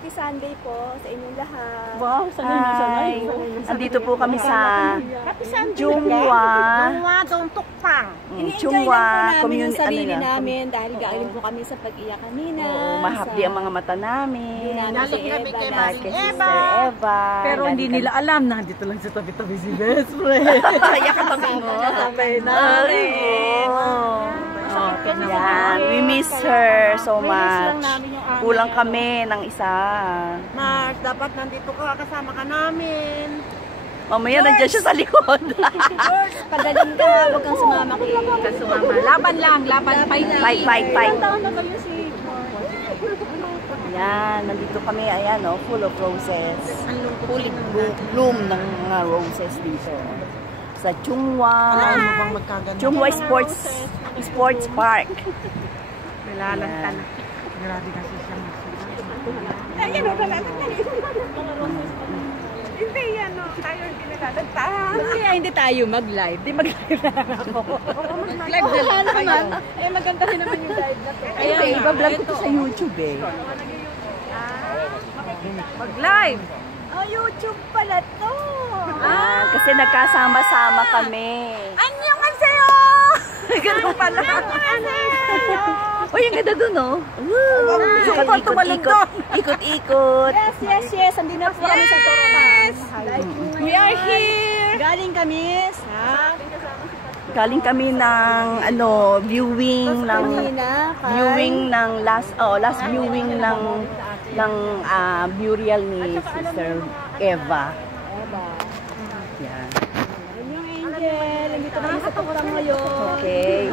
Happy Sunday po sa inyong lahat. Wow, sanay. Andito po kami sa Chungwa Dong Tukpang. Chungwa community sarili namin dahil galing po kami sa pag-iyak kanina. Mahapdi ang mga mata namin. Galing kami kay Maring Sister Eva. Pero hindi nila alam na dito lang sa tabi-tabi si best friend. Kaya katabi mo. Sabay namin. Yan, we miss her so much. Kulang kami ng isa. Mars, dapat nandito ka, kasama ka namin. Mamaya nandiyan siya sa likod. George, pagaling ka, huwag kang sumama Sumama. Laban lang, laban. Fight. Ilang taon na kayo si Yan, nandito kami, ayan o, full of roses. Full bloom ng mga roses dito. Sa Chungwa. Ano bang magkaganda? Chungwa Sports Park. Nilalanta na. Grabe kasi siya magsulat. Ayan o, hindi yan o, tayo hindi nalalanta. Kaya hindi tayo mag-live. Di mag-live na lang ako. Live na lang naman. Eh, maganda rin naman yung live na po. Kaya iba-vlog ko to sa YouTube eh. Mag-live. Oh, YouTube pala to. Kasi nagkasama-sama kami. Annyeonghaseyo! Ganun pala. Uy, ang ganda dun, oh. Ikot-ikot. Yes. Andito na po kami sa Toronas. We are here! Galing kami sa Galing kami ng viewing ng last viewing ng burial ni Sister Eva. Yan. Yung Angel. Andito kami sa Toronas ngayon. Okay.